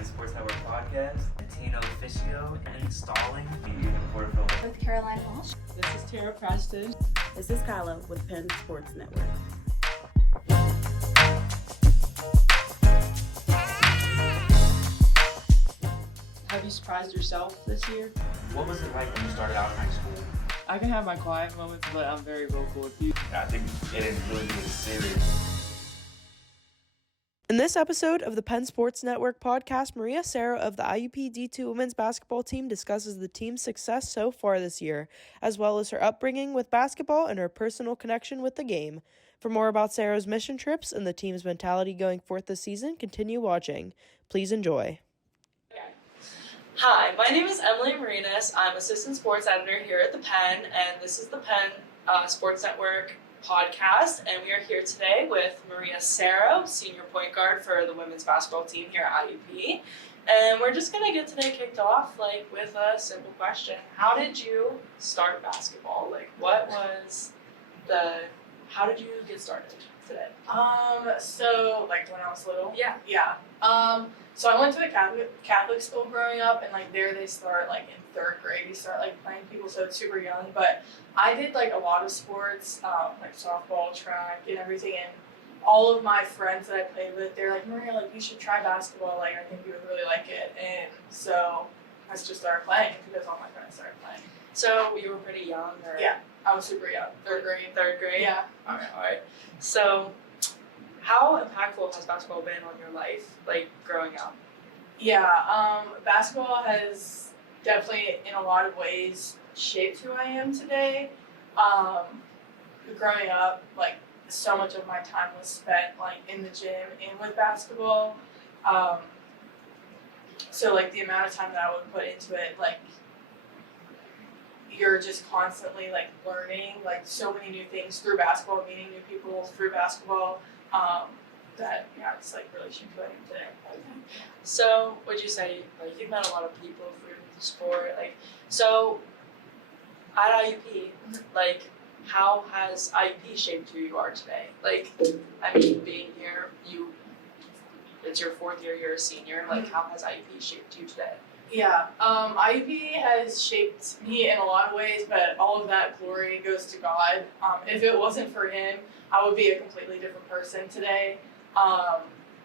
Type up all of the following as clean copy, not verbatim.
Penn Sports Network Podcast. Latino Officio and installing media portfolio. With Caroline Walsh. This is Tara Preston. This is Kyla with Penn Sports Network. Have you surprised yourself this year? What was it like when you started out in high school? I can have my quiet moments, but I'm very vocal with you. I think it didn't really get serious. In this episode of the Penn Sports Network podcast, Maria Cerro of the IUP D2 women's basketball team discusses the team's success so far this year, as well as her upbringing with basketball and her personal connection with the game. For more about Cerro's mission trips and the team's mentality going forth this season, continue watching. Please enjoy. Hi, my name is Emily Marinas. I'm assistant sports editor here at the Penn, and this is the Penn Sports Network podcast, and we are here today with Maria Cerro, senior point guard for the women's basketball team here at IUP, and we're just going to get today kicked off with a simple question. How did you start basketball? How did you get started today? So when I was little? Yeah. So I went to a Catholic school growing up, and there they start in 3rd grade. You start playing people, so it's super young. But I did a lot of sports, like softball, track, and everything. And all of my friends that I played with, they're like, Maria, you should try basketball. I think you would really like it. And so I just started playing because all my friends started playing. So you were pretty young, or? Yeah, I was super young. 3rd grade. 3rd grade? Yeah. All right. So how impactful has basketball been on your life, growing up? Yeah, basketball has definitely, in a lot of ways, shaped who I am today. Growing up, so much of my time was spent, in the gym and with basketball. So, the amount of time that I would put into it, you're just constantly, learning, so many new things through basketball, meeting new people through basketball. It's really shaped who I am today. So, would you say, you've met a lot of people through the sport, so at IUP, how has IUP shaped who you are today? Being here, it's your 4th year, you're a senior, how has IUP shaped you today? Yeah, IUP has shaped me in a lot of ways, but all of that glory goes to God. If it wasn't for Him, I would be a completely different person today.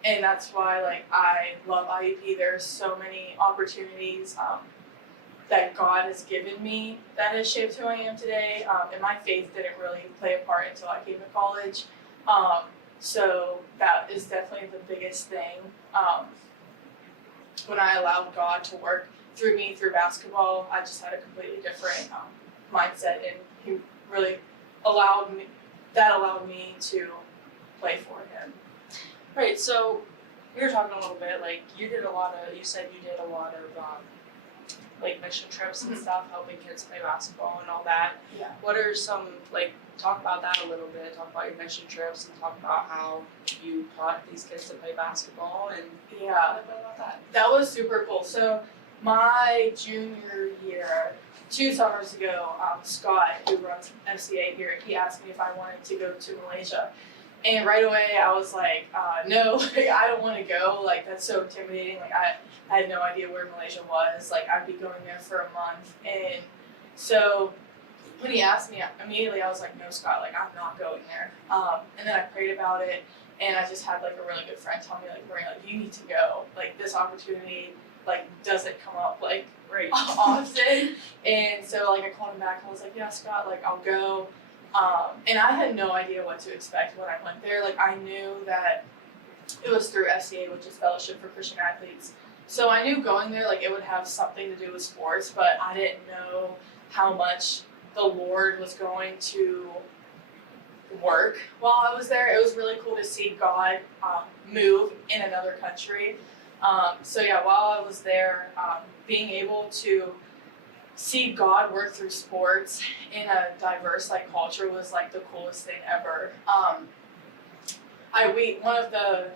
And that's why, I love IUP. There's so many opportunities that God has given me that has shaped who I am today. And my faith didn't really play a part until I came to college. So that is definitely the biggest thing. When I allowed God to work through me through basketball, I just had a completely different mindset, and He really allowed me to play for Him. Right, so we were talking a little bit, you said you did a lot of mission trips and stuff, helping kids play basketball and all that. Yeah. What are some, talk about that a little bit, talk about your mission trips and talk about how you taught these kids to play basketball and a little bit about that. That was super cool. So my junior year, 2 summers ago, Scott, who runs FCA here, he asked me if I wanted to go to Malaysia. And right away I was like, no, I don't want to go. That's so intimidating. I had no idea where Malaysia was. I'd be going there for a month. And so when he asked me, immediately I was like, no, Scott, I'm not going there. And then I prayed about it, and I just had a really good friend tell me, Maria, you need to go. This opportunity doesn't come up Right. often. And so I called him back and was like, yeah, Scott, I'll go. And I had no idea what to expect when I went there. I knew that it was through FCA, which is Fellowship for Christian Athletes. So I knew going there, it would have something to do with sports, but I didn't know how much the Lord was going to work while I was there. It was really cool to see God move in another country. While I was there, being able to see God work through sports in a diverse culture was the coolest thing ever. One of the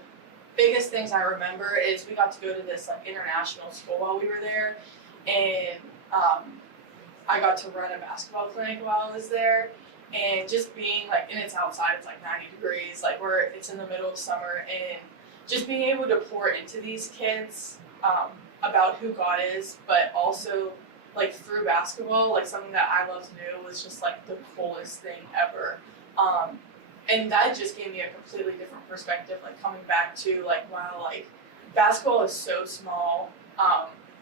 biggest things I remember is we got to go to this international school while we were there, and I got to run a basketball clinic while I was there. And just being and it's outside, it's 90 degrees, it's in the middle of summer, and just being able to pour into these kids about who God is, but also like through basketball, like something that I love to do was just like the coolest thing ever. And that just gave me a completely different perspective, like coming back to like, wow, like basketball is so small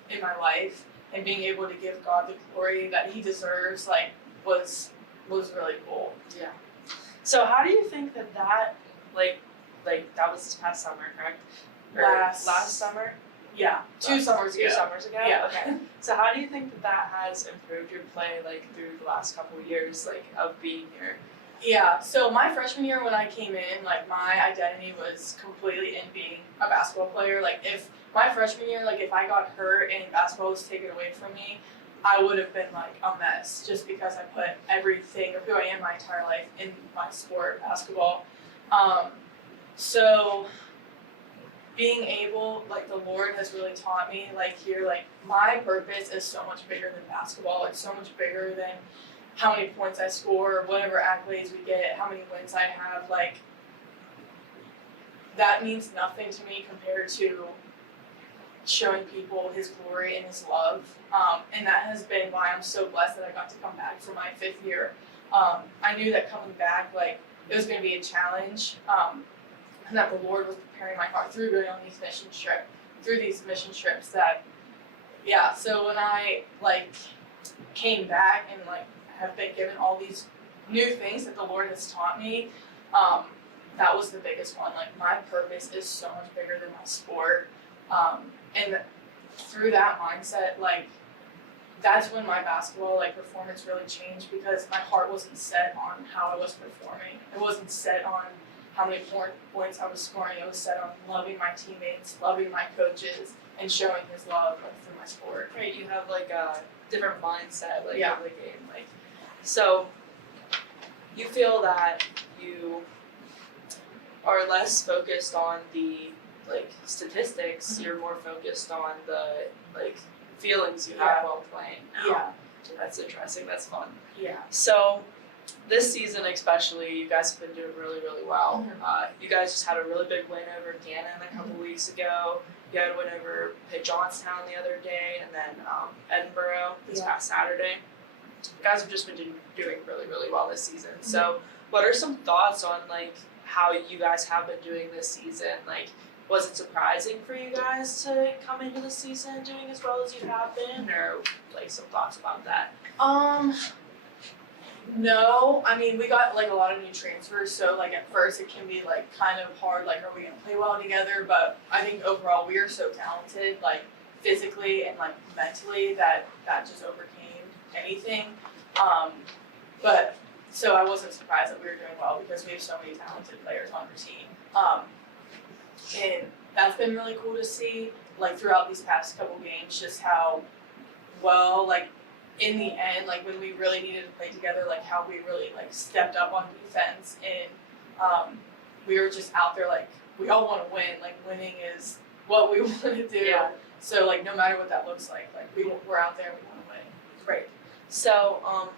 in my life, and being able to give God the glory that He deserves, like was really cool. Yeah. So how do you think that like that was this past summer, correct? Or last summer? Yeah, two summers ago. 2 summers ago? Yeah. Okay. So how do you think that has improved your play, like, through the last couple of years, like, of being here? Yeah, so my freshman year when I came in, like, my identity was completely in being a basketball player. Like, if my freshman year, like, if I got hurt and basketball was taken away from me, I would have been, like, a mess just because I put everything of who I am my entire life in my sport, basketball. So being able, like, the Lord has really taught me, like, here, like, my purpose is so much bigger than basketball. It's so much bigger than how many points I score, whatever accolades we get, how many wins I have. Like, that means nothing to me compared to showing people His glory and His love. And that has been why I'm so blessed that I got to come back for my 5th year. I knew that coming back, like, it was going to be a challenge. And that the Lord was preparing my heart through going on these mission trips that, yeah, so when I, like, came back and, like, have been given all these new things that the Lord has taught me, that was the biggest one. Like, my purpose is so much bigger than my sport. And through that mindset, like, that's when my basketball, like, performance really changed, because my heart wasn't set on how I was performing. It wasn't set on how many points I was scoring. It was set on loving my teammates, loving my coaches, and showing His love, like, through my sport. Right, you have, like, a different mindset, like, Yeah. of the game. Like, so you feel that you are less focused on the, like, statistics. Mm-hmm. You're more focused on the, like, feelings you Yeah. have while playing now. Yeah. That's interesting. That's fun. Yeah. So this season especially, you guys have been doing really, really well. Mm-hmm. You guys just had a really big win over Gannon a couple weeks ago. You had a win over Pitt Johnstown the other day, and then Edinburgh this past Saturday. You guys have just been doing really, really well this season. Mm-hmm. So what are some thoughts on, like, how you guys have been doing this season? Like, was it surprising for you guys to come into the season doing as well as you have been, or, like, some thoughts about that? No, I mean, we got, like, a lot of new transfers, so, like, at first it can be, like, kind of hard, like, are we gonna play well together? But I think overall we are so talented, like, physically and, like, mentally, that just overcame anything. But so I wasn't surprised that we were doing well, because we have so many talented players on our team. And that's been really cool to see, like, throughout these past couple games, just how well, like, in the end, like, when we really needed to play together, like, how we really, like, stepped up on defense, and we were just out there, like, we all want to win. Like, winning is what we want to do. Yeah. So, like, no matter what that looks like we're out there and we want to win. Great. So,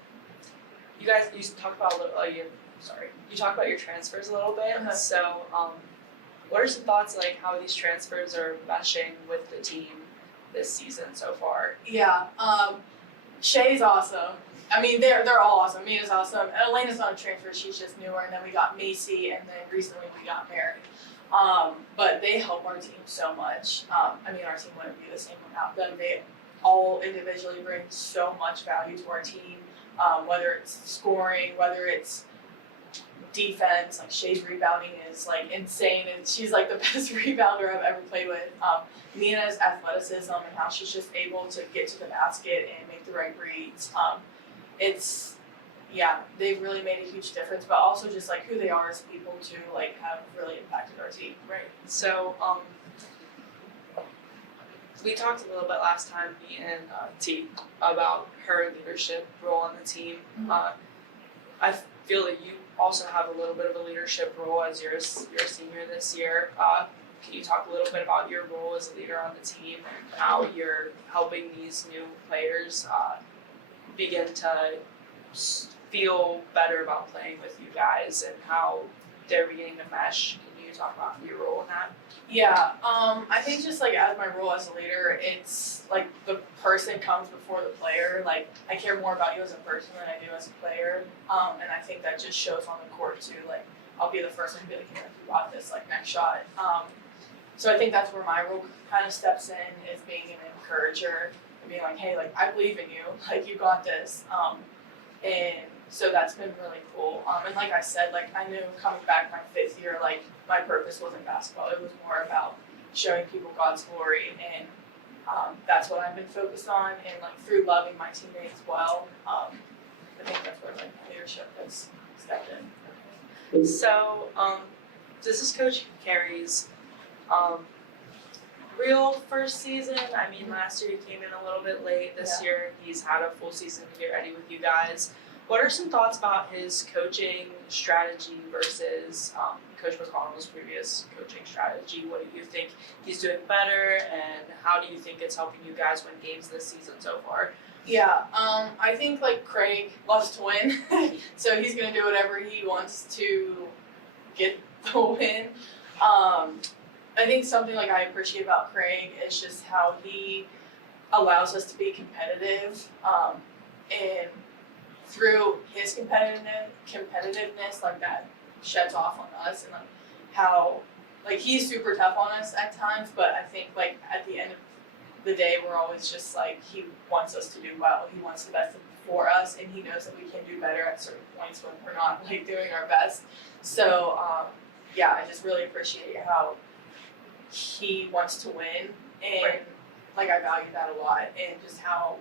you guys, you talked about you talked about your transfers a little bit. Uh-huh. So, what are some thoughts, like, how these transfers are meshing with the team this season so far? Yeah. Shay's awesome. I mean, they're all awesome. Mina's awesome. Elena's not a transfer; she's just newer. And then we got Macy, and then recently we got Mary. But they help our team so much. I mean, our team wouldn't be the same without them. They all individually bring so much value to our team. Whether it's scoring, whether it's defense, like, Shay's rebounding is, like, insane, and she's, like, the best rebounder I've ever played with. Mina's athleticism and how she's just able to get to the basket and make the right reads. They've really made a huge difference, but also just, like, who they are as people too, like, have really impacted our team. Right. So, we talked a little bit last time, me and T, about her leadership role on the team. Mm-hmm. I feel that you also have a little bit of a leadership role as you're a senior this year. Can you talk a little bit about your role as a leader on the team and how you're helping these new players begin to feel better about playing with you guys, and how they're beginning to mesh in you talk about your role in that? Yeah, I think just like as my role as a leader, it's like the person comes before the player. Like I care more about you as a person than I do as a player. And I think that just shows on the court too. Like I'll be the first one to be like, "Here, you got this, like next shot." So I think that's where my role kind of steps in, is being an encourager and being like, "Hey, like I believe in you. Like you got this." And so that's been really cool. And like I said, like I knew coming back my 5th year, like my purpose wasn't basketball. It was more about showing people God's glory, and that's what I've been focused on. And like through loving my teammates well, I think that's where like leadership has stepped in. So, this is Coach Carey's real first season. I mean, last year he came in a little bit late. This year he's had a full season to get ready with you guys. What are some thoughts about his coaching strategy versus Coach McConnell's previous coaching strategy? What do you think he's doing better, and how do you think it's helping you guys win games this season so far? Yeah, I think like Craig loves to win, so he's gonna do whatever he wants to get the win. I think something like I appreciate about Craig is just how he allows us to be competitive, and through his competitiveness, like that sheds off on us, and like how like he's super tough on us at times, but I think like at the end of the day we're always just like, he wants us to do well, he wants the best for us, and he knows that we can do better at certain points when we're not like doing our best. So yeah, I just really appreciate how he wants to win, and like I value that a lot, and just how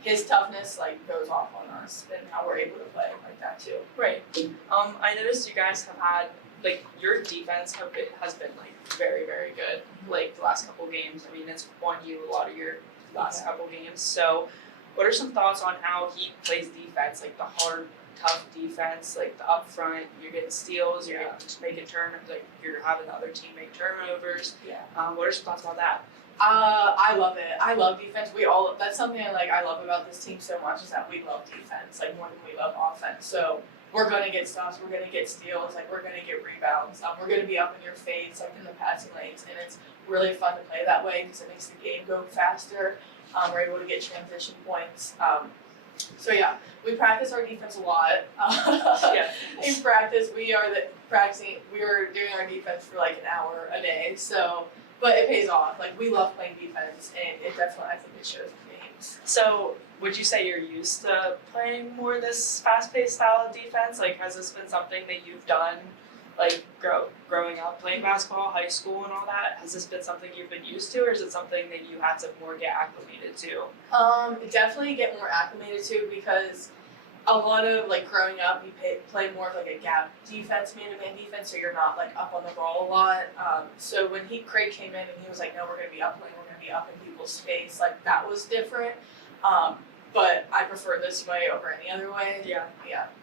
his toughness like goes off on us, and how we're able to play like that too. Right. I noticed you guys have had like your defense has been like very, very good. Like the last couple games. I mean, it's won you a lot of your last couple games. So, what are some thoughts on how he plays defense? Like the hard, tough defense, like the up front. You're getting steals. You're just making turnovers. Like you're having the other team make turnovers. Yeah. What are some thoughts about that? I love it. I love defense. That's something I love about this team so much, is that we love defense, like more than we love offense. So we're gonna get stops, we're gonna get steals, like we're gonna get rebounds, we're gonna be up in your face, like in the passing lanes, and it's really fun to play that way because it makes the game go faster. We're able to get transition points. So yeah, we practice our defense a lot. In practice, we are doing our defense for like an hour a day. So. But it pays off. Like we love playing defense, and it definitely, I think it shows in games. So, would you say you're used to playing more this fast-paced style of defense? Like, has this been something that you've done, like growing up playing basketball, high school, and all that? Has this been something you've been used to, or is it something that you had to more get acclimated to? Definitely get more acclimated to, because a lot of like growing up, you play more of like a gap defense, man-to-man defense, so you're not like up on the roll a lot. So when Craig came in and he was like, "No, we're gonna be up lane, we're gonna be up in people's space," like that was different. But I prefer this way over any other way. Yeah.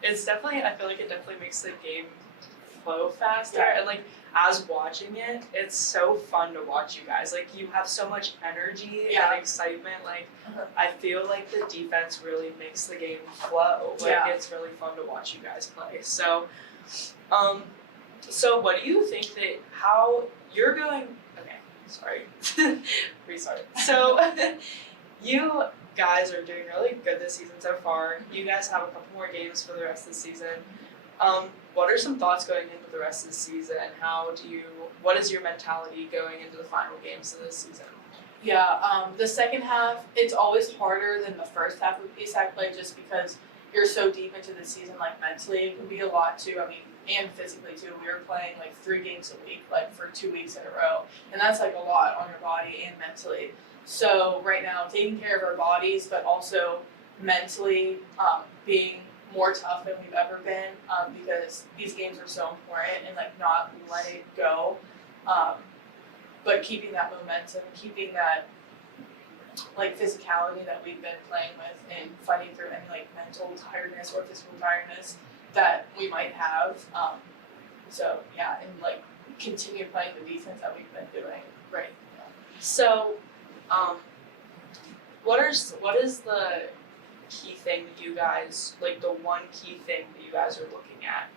It's definitely. I feel like it definitely makes the game flow faster, and like as watching it, it's so fun to watch you guys. Like you have so much energy and excitement. Like I feel like the defense really makes the game flow. Like it's really fun to watch you guys play. So, so what do you think that how you're going? Okay, sorry, restart. So, you guys are doing really good this season so far. You guys have a couple more games for the rest of the season. What are some thoughts going into the rest of the season? What is your mentality going into the final games of this season? Yeah, the second half, it's always harder than the first half of PSAC play, just because you're so deep into the season, like mentally it can be a lot too. I mean, and physically too. We were playing like 3 games a week, like for 2 weeks in a row, and that's like a lot on your body and mentally. So right now, taking care of our bodies, but also mentally being more tough than we've ever been, because these games are so important, and like not letting it go, but keeping that momentum, keeping that like physicality that we've been playing with, and fighting through any like mental tiredness or physical tiredness that we might have. So yeah, and like continue playing the defense that we've been doing. Right. So, what is the key thing that you guys, like the one key thing that you guys are looking at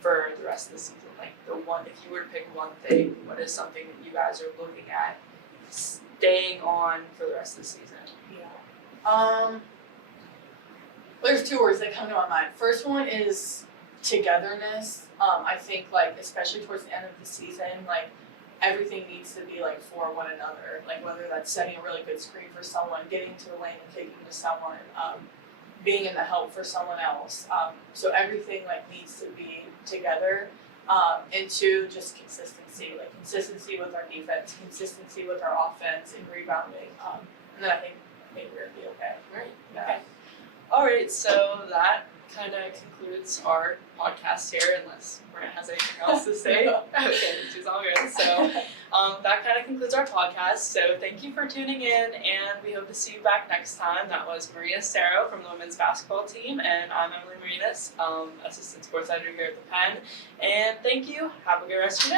for the rest of the season? like the one, if you were to pick one thing, what is something that you guys are looking at staying on for the rest of the season? Yeah. There's two words that come to my mind. First one is togetherness. I think like especially towards the end of the season, like everything needs to be like for one another. Like whether that's setting a really good screen for someone, getting to the lane and kicking to someone, being in the help for someone else. So everything like needs to be together. And two, just consistency. Like consistency with our defense, consistency with our offense and rebounding. And then I think we're gonna be okay. Right. Yeah. Okay. All right. So that kind of concludes our podcast here, unless Brent has anything else to say. Okay, she's all good. So that kind of concludes our podcast. So thank you for tuning in, and we hope to see you back next time. That was Maria Cerro from the women's basketball team, and I'm Emily Marinas, assistant sports editor here at the Penn. And thank you. Have a good rest of your day.